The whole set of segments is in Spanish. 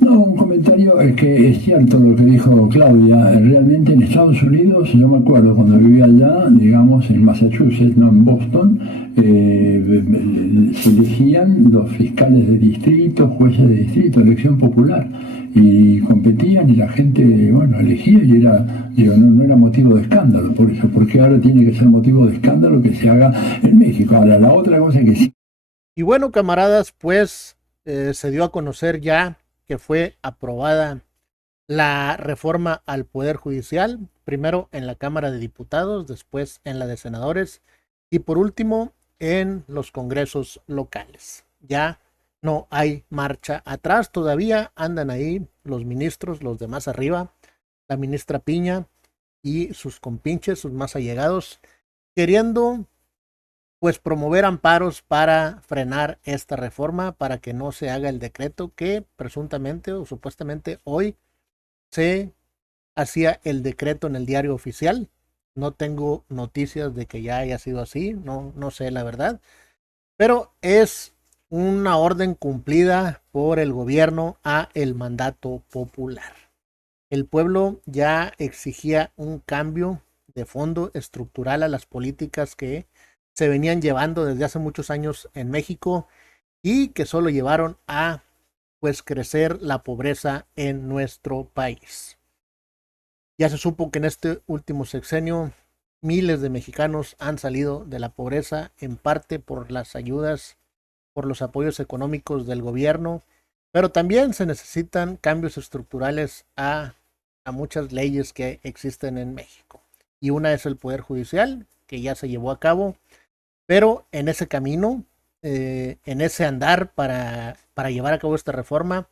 No, un comentario que es cierto lo que dijo Claudia. Realmente en Estados Unidos, yo me acuerdo cuando vivía allá, digamos en Massachusetts, no en Boston, se elegían los fiscales de distrito, jueces de distrito, elección popular, y competían y la gente, bueno, elegía y era, digo, no era motivo de escándalo por eso, porque ahora tiene que ser motivo de escándalo que se haga en México. Ahora, la otra cosa que sí. Y bueno, camaradas, pues se dio a conocer ya que fue aprobada la reforma al Poder Judicial, primero en la Cámara de Diputados, después en la de Senadores y por último en los congresos locales. Ya no hay marcha atrás, todavía andan ahí los ministros, los de más arriba, la ministra Piña y sus compinches, sus más allegados, queriendo pues promover amparos para frenar esta reforma, para que no se haga el decreto que presuntamente o supuestamente hoy se hacía el decreto en el diario oficial. No tengo noticias de que ya haya sido así, no sé la verdad, pero es una orden cumplida por el gobierno a el mandato popular. El pueblo ya exigía un cambio de fondo estructural a las políticas que se venían llevando desde hace muchos años en México y que solo llevaron a pues crecer la pobreza en nuestro país. Ya se supo que en este último sexenio miles de mexicanos han salido de la pobreza, en parte por las ayudas, por los apoyos económicos del gobierno, pero también se necesitan cambios estructurales a muchas leyes que existen en México. Y una es el Poder Judicial, que ya se llevó a cabo, pero en ese camino, en ese andar para llevar a cabo esta reforma,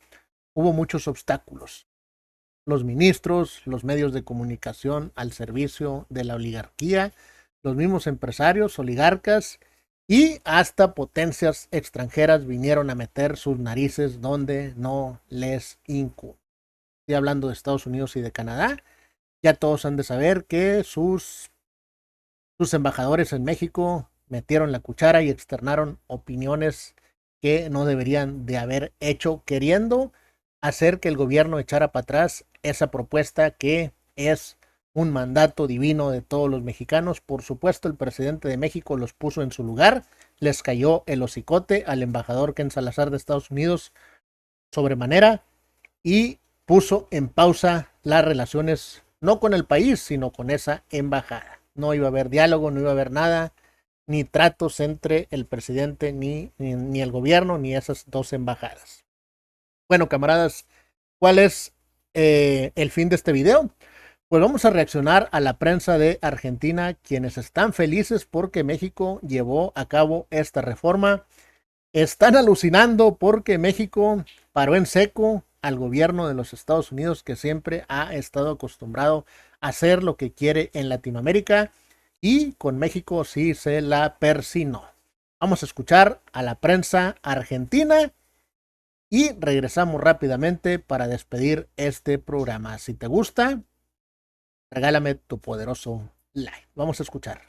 hubo muchos obstáculos. Los ministros, los medios de comunicación al servicio de la oligarquía, los mismos empresarios, oligarcas y hasta potencias extranjeras vinieron a meter sus narices donde no les incumbe. Estoy hablando de Estados Unidos y de Canadá. Ya todos han de saber que sus embajadores en México metieron la cuchara y externaron opiniones que no deberían de haber hecho, queriendo hacer que el gobierno echara para atrás esa propuesta que es un mandato divino de todos los mexicanos. Por supuesto, el presidente de México los puso en su lugar, les cayó el hocicote al embajador Ken Salazar de Estados Unidos sobremanera y puso en pausa las relaciones no con el país, sino con esa embajada. No iba a haber diálogo, no iba a haber nada, ni tratos entre el presidente, ni el gobierno, ni esas dos embajadas. Bueno, camaradas, ¿cuál es el fin de este video? Pues vamos a reaccionar a la prensa de Argentina, quienes están felices porque México llevó a cabo esta reforma. Están alucinando porque México paró en seco al gobierno de los Estados Unidos, que siempre ha estado acostumbrado a hacer lo que quiere en Latinoamérica, y con México sí se la persinó. Vamos a escuchar a la prensa argentina y regresamos rápidamente para despedir este programa. Si te gusta, regálame tu poderoso like. Vamos a escuchar.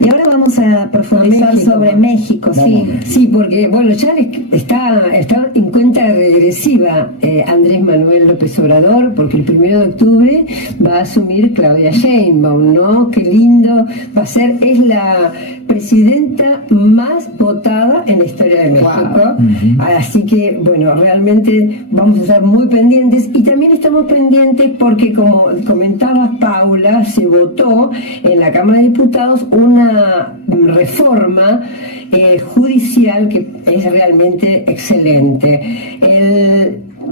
Y ahora vamos a profundizar sobre México, sí, porque bueno, ya está en cuenta regresiva Andrés Manuel López Obrador, porque el 1 de octubre va a asumir Claudia Sheinbaum, ¿no? Qué lindo va a ser, es la presidenta más votada en la historia de México. Wow. Así que bueno, realmente vamos a estar muy pendientes, y también estamos pendientes porque, como comentabas, Paula, se votó en la Cámara de Diputados una reforma judicial que es realmente excelente.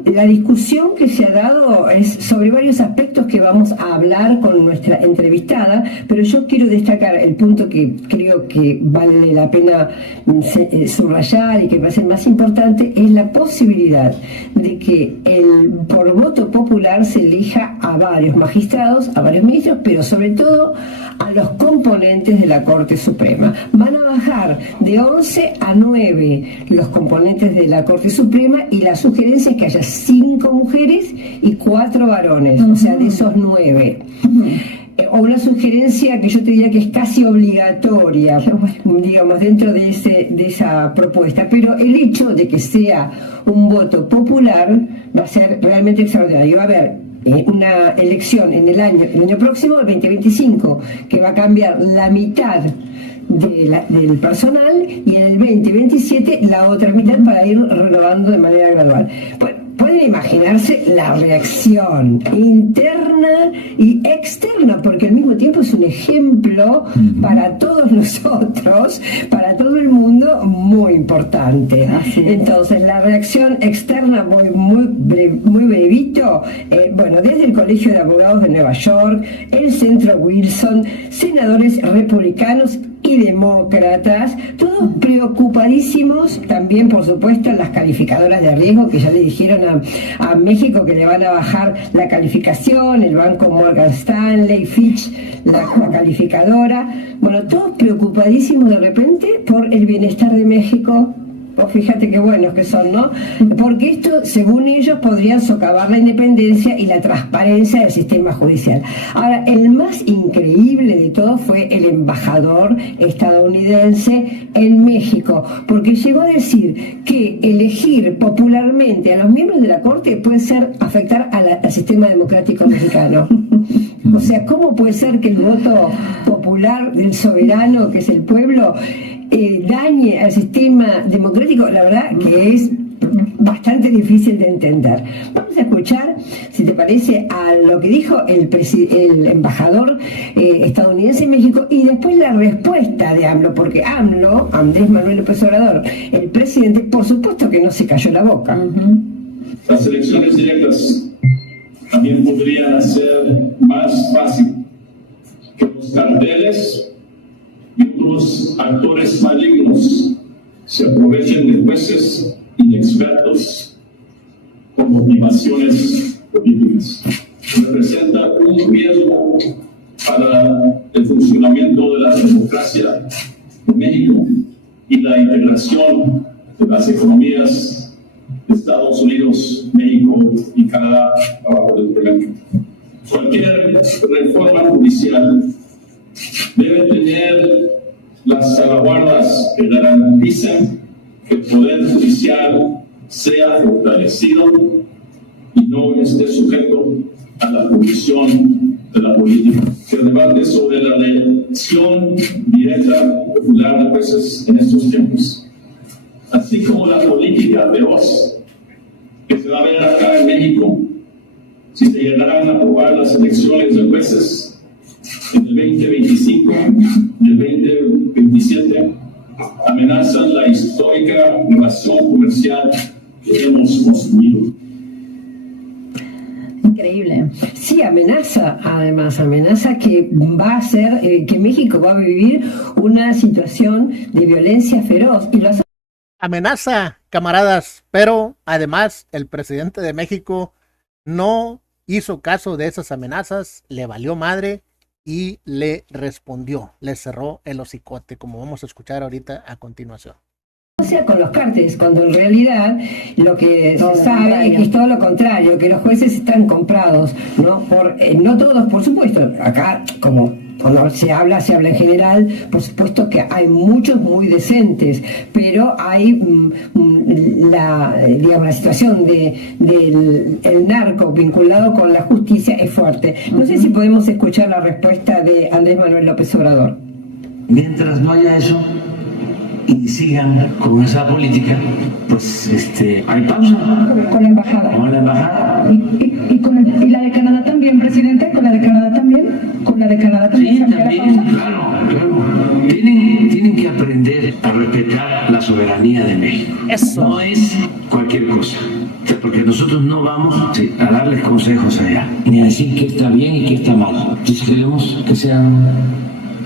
La discusión que se ha dado es sobre varios aspectos que vamos a hablar con nuestra entrevistada, pero yo quiero destacar el punto que creo que vale la pena subrayar y que va a ser más importante, es la posibilidad de que por voto popular se elija a varios magistrados, a varios ministros, pero sobre todo a los componentes de la Corte Suprema. Van a bajar de 11 a 9 los componentes de la Corte Suprema, y la sugerencia es que haya 5 mujeres y 4 varones, o sea, de esos 9. o una sugerencia que yo te diría que es casi obligatoria, digamos, dentro de esa propuesta. Pero el hecho de que sea un voto popular va a ser realmente extraordinario. Va a haber una elección en el año próximo, el 2025, que va a cambiar la mitad del personal, y en el 2027 la otra mitad, para ir renovando de manera gradual. Pueden imaginarse la reacción interna y externa, porque al mismo tiempo es un ejemplo para todos nosotros, para todo el mundo, muy importante. Entonces, la reacción externa, muy brevito, desde el Colegio de Abogados de Nueva York, el Centro Wilson, senadores republicanos y demócratas, todos preocupadísimos, también por supuesto las calificadoras de riesgo, que ya le dijeron a México que le van a bajar la calificación, el banco Morgan Stanley, Fitch, la calificadora, todos preocupadísimos de repente por el bienestar de México. Fíjate qué buenos que son, ¿no? Porque esto, según ellos, podría socavar la independencia y la transparencia del sistema judicial. Ahora, el más increíble de todo fue el embajador estadounidense en México, porque llegó a decir que elegir popularmente a los miembros de la Corte puede afectar al sistema democrático mexicano. O sea, ¿cómo puede ser que el voto popular del soberano, que es el pueblo, dañe al sistema democrático? La verdad que es bastante difícil de entender. Vamos a escuchar, si te parece, a lo que dijo el embajador estadounidense en México, y después la respuesta de AMLO, porque AMLO, Andrés Manuel López Obrador, el presidente, por supuesto que no se cayó la boca. Las elecciones directas también podrían hacer más fácil que los carteles y otros actores malignos se aprovechen de jueces inexpertos con motivaciones políticas. Representa un riesgo para el funcionamiento de la democracia en México y la integración de las economías de Estados Unidos, México y Canadá abajo del programa. Cualquier reforma judicial debe tener las salvaguardas que garanticen que el Poder Judicial sea fortalecido y no esté sujeto a la corrupción de la política. Que el debate sobre la elección directa popular de jueces en estos tiempos, así como la política feroz que se va a ver acá en México si se llegaran a aprobar las elecciones de jueces en el 2025 y el 2027, amenazan la histórica relación comercial que hemos construido. Increíble. Sí, amenaza que va a hacer que México va a vivir una situación de violencia feroz, y lo hace. Amenaza, camaradas, pero además el presidente de México no hizo caso de esas amenazas, le valió madre y le respondió, le cerró el hocicote, como vamos a escuchar ahorita a continuación. O sea, con los cárteles, cuando en realidad lo que se sabe es que es todo lo contrario, que los jueces están comprados, ¿no? No todos, por supuesto. Acá, como cuando se habla en general, por supuesto que hay muchos muy decentes, pero hay la situación del narco vinculado con la justicia es fuerte. No sé si podemos escuchar la respuesta de Andrés Manuel López Obrador. Mientras no haya eso y sigan con esa política, pues hay pausa. Con la embajada. Con la embajada. ¿Y la de Canadá también, presidente? ¿Con la de Canadá también? ¿Con la de Canadá también? Sí, también, claro. Tienen que aprender a respetar la soberanía de México. Eso. No es cualquier cosa. Porque nosotros no vamos a darles consejos allá, ni a decir que está bien y que está mal. Entonces queremos que sean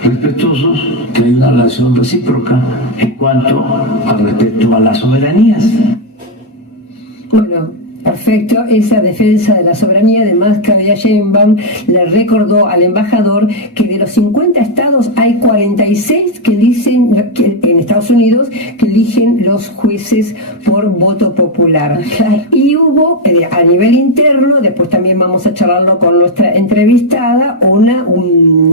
respetuosos, que hay una relación recíproca en cuanto al respeto a las soberanías. Bueno, perfecto, esa defensa de la soberanía. Además, Claudia Sheinbaum le recordó al embajador que de los 50 estados hay 40 46 que dicen que en Estados Unidos que eligen los jueces por voto popular. Y hubo a nivel interno, después también vamos a charlarlo con nuestra entrevistada,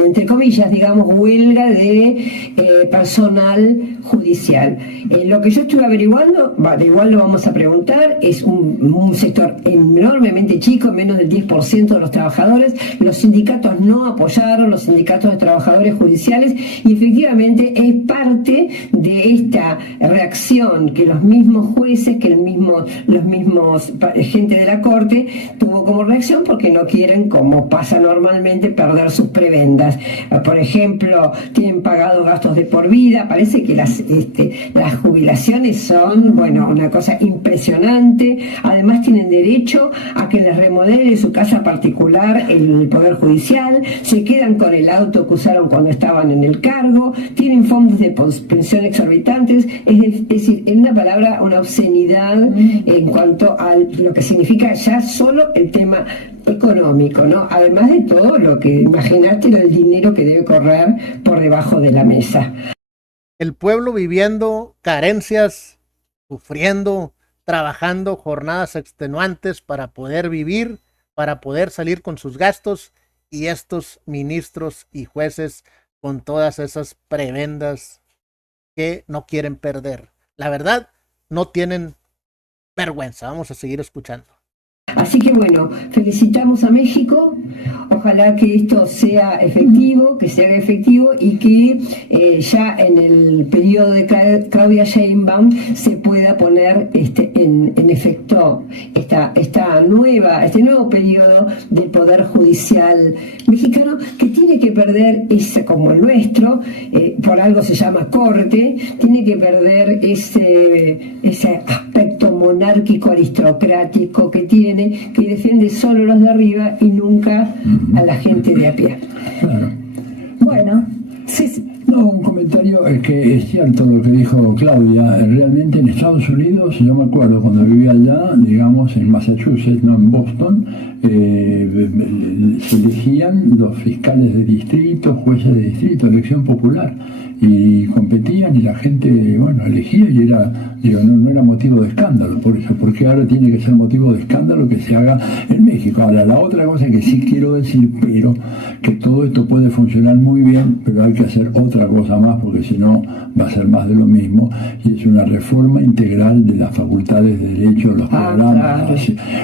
entre comillas, digamos, huelga de personal judicial. Lo que yo estuve averiguando, igual lo vamos a preguntar, es un sector enormemente chico, menos del 10% de los trabajadores. Los sindicatos no apoyaron, los sindicatos de trabajadores judiciales, y efectivamente es parte de esta reacción que los mismos jueces, que los mismos gente de la corte tuvo como reacción, porque no quieren, como pasa normalmente, perder sus prebendas. Por ejemplo, tienen pagados gastos de por vida. Parece que las jubilaciones son, bueno, una cosa impresionante. Además tienen derecho a que les remodele su casa particular el Poder Judicial, se quedan con el auto que usaron cuando estaban en el cargo, tienen fondos de pensión exorbitantes. Es decir, en una palabra, una obscenidad en cuanto a lo que significa ya solo el tema económico, ¿no? Además de todo lo que imaginaste, el dinero que debe correr por debajo de la mesa. El pueblo viviendo carencias, sufriendo, trabajando jornadas extenuantes para poder vivir, para poder salir con sus gastos, y estos ministros y jueces con todas esas prebendas que no quieren perder. La verdad, no tienen vergüenza. Vamos a seguir escuchando. Así que bueno, felicitamos a México, ojalá que esto sea efectivo, que se haga efectivo, y que ya en el periodo de Claudia Sheinbaum se pueda poner en efecto este nuevo periodo del Poder Judicial mexicano, que tiene que perder como el nuestro, por algo se llama corte, tiene que perder ese aspecto monárquico aristocrático que tiene, que defiende solo los de arriba y nunca a la gente de a pie. Claro. Bueno, sí. No, un comentario es que es cierto lo que dijo Claudia. Realmente en Estados Unidos, yo me acuerdo cuando vivía allá, digamos en Massachusetts, no en Boston, se elegían los fiscales de distrito, jueces de distrito, elección popular, y competían y la gente, bueno, elegía, y no era motivo de escándalo. Por eso, porque ahora tiene que ser motivo de escándalo que se haga en México. Ahora, la otra cosa que sí quiero decir, pero que todo esto puede funcionar muy bien, pero hay que hacer otra cosa más, porque si no va a ser más de lo mismo, y es una reforma integral de las facultades de derecho, los programas, claro.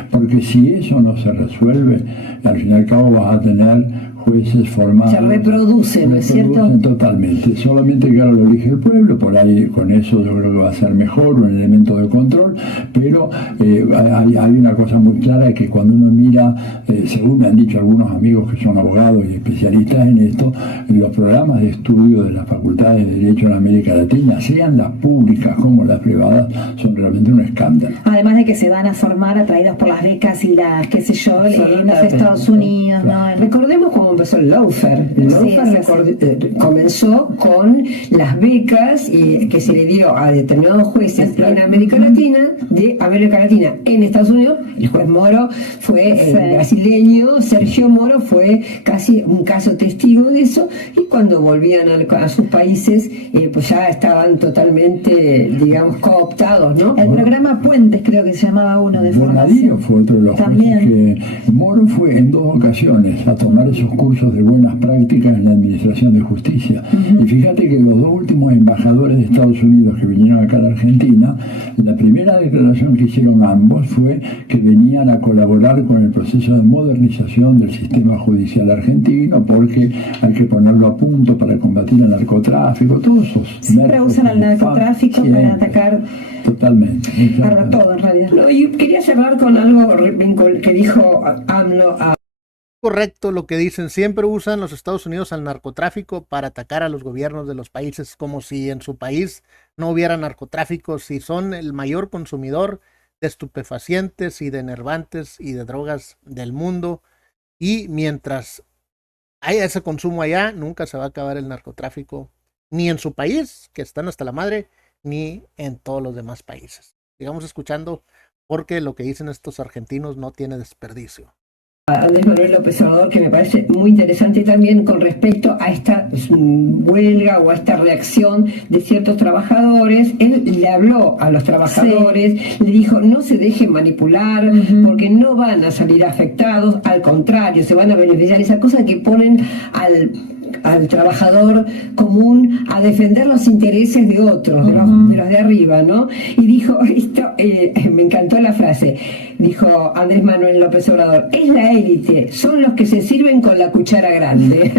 Porque si eso no se resuelve, al fin y al cabo vas a tener jueces formados. Se reproducen, ¿no es cierto? Totalmente. Solamente que ahora lo elige el pueblo, por ahí con eso yo creo que va a ser mejor, un elemento de control, pero hay una cosa muy clara, que cuando uno mira, según me han dicho algunos amigos que son abogados y especialistas en esto, los programas de estudio de las facultades de Derecho en América Latina, sean las públicas como las privadas, son realmente un escándalo. Además de que se van a formar atraídos por las becas y las, qué sé yo, en los Estados Unidos, ¿no? Recordemos cómo empezó el lawfare. El lawfare comenzó con las becas que se le dio a determinados jueces en América Latina, en Estados Unidos. El juez Moro fue el brasileño, Sergio Moro fue casi un caso testigo de eso, y cuando volvían a sus países, pues ya estaban totalmente, digamos, cooptados, ¿no? El programa Puentes, creo que se llamaba uno de formación. Fue otro de los jueces que Moro fue en 2 ocasiones a tomar esos cursos de buenas prácticas en la administración de justicia. Y fíjate que los 2 últimos embajadores de Estados Unidos que vinieron acá a la Argentina, la primera declaración que hicieron ambos fue que venían a colaborar con el proceso de modernización del sistema judicial argentino, porque hay que ponerlo a punto para combatir el narcotráfico, todos esos. Siempre usan el narcotráfico para atacar. Totalmente. Para todo, en realidad. No, yo quería cerrar con algo que dijo AMLO a Correcto lo que dicen, siempre usan los Estados Unidos al narcotráfico para atacar a los gobiernos de los países, como si en su país no hubiera narcotráfico, si son el mayor consumidor de estupefacientes y de enervantes y de drogas del mundo, y mientras haya ese consumo allá, nunca se va a acabar el narcotráfico, ni en su país, que están hasta la madre, ni en todos los demás países. Sigamos escuchando, porque lo que dicen estos argentinos no tiene desperdicio. Andrés Manuel López Obrador, que me parece muy interesante también con respecto a esta huelga o a esta reacción de ciertos trabajadores. Él le habló a los trabajadores, le dijo no se dejen manipular, porque no van a salir afectados, al contrario, se van a beneficiar. Esa cosa que ponen al trabajador común a defender los intereses de otros, de los de arriba, ¿no? Y dijo esto, me encantó la frase, dijo Andrés Manuel López Obrador, es la élite, son los que se sirven con la cuchara grande.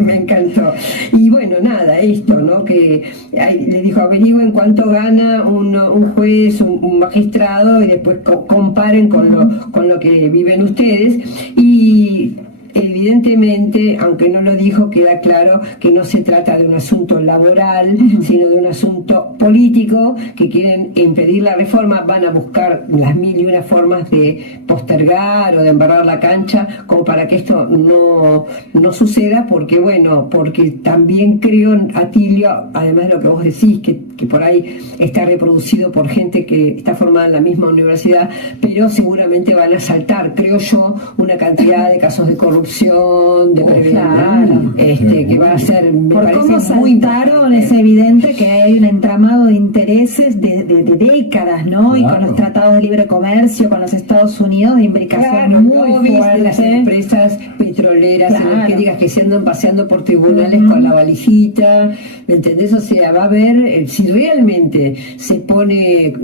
Me encantó. Y bueno, nada, esto, ¿no? Que le dijo, averigüen cuánto gana un juez, un magistrado, y después comparen con lo que viven ustedes. Y evidentemente, aunque no lo dijo, queda claro que no se trata de un asunto laboral, sino de un asunto político, que quieren impedir la reforma, van a buscar las mil y una formas de postergar o de embarrar la cancha, como para que esto no suceda, porque también creo, Atilio, además de lo que vos decís, que por ahí está reproducido por gente que está formada en la misma universidad, pero seguramente van a saltar, creo yo, una cantidad de casos de corrupción, de claro. Que va a ser, por cómo saltaron, es evidente que hay un entramado de intereses de décadas, ¿no? Claro. Y con los tratados de libre comercio con los Estados Unidos, de imbricación muy fuerte de las empresas petroleras, energéticas, que se andan paseando por tribunales con la valijita, ¿me entendés? O sea, va a haber, si realmente se pone,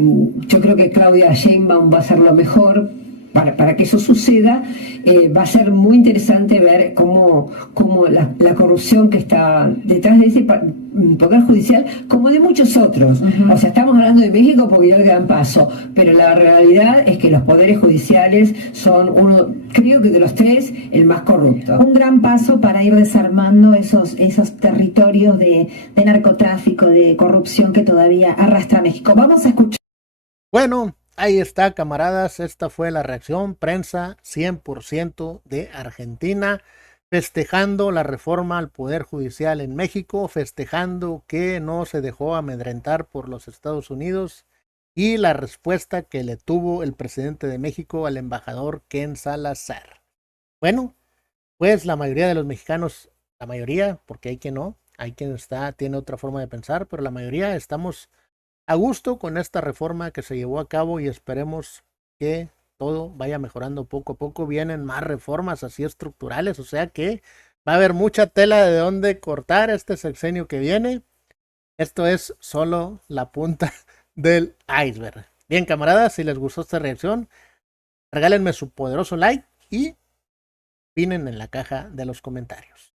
yo creo que Claudia Sheinbaum va a hacer lo mejor para que eso suceda. Va a ser muy interesante ver cómo la corrupción que está detrás de ese poder judicial, como de muchos otros. O sea, estamos hablando de México porque dio el gran paso, pero la realidad es que los poderes judiciales son uno, creo que de los tres, el más corrupto. Un gran paso para ir desarmando esos territorios de narcotráfico, de corrupción que todavía arrastra México. Vamos a escuchar. Bueno, ahí está, camaradas, esta fue la reacción prensa 100% de Argentina, festejando la reforma al Poder Judicial en México, festejando que no se dejó amedrentar por los Estados Unidos y la respuesta que le tuvo el presidente de México al embajador Ken Salazar. Bueno, pues la mayoría de los mexicanos, la mayoría, porque hay quien no, hay quien tiene otra forma de pensar, pero la mayoría estamos a gusto con esta reforma que se llevó a cabo y esperemos que todo vaya mejorando poco a poco. Vienen más reformas así estructurales, o sea que va a haber mucha tela de dónde cortar este sexenio que viene. Esto es solo la punta del iceberg. Bien, camaradas, si les gustó esta reacción, regálenme su poderoso like y opinen en la caja de los comentarios.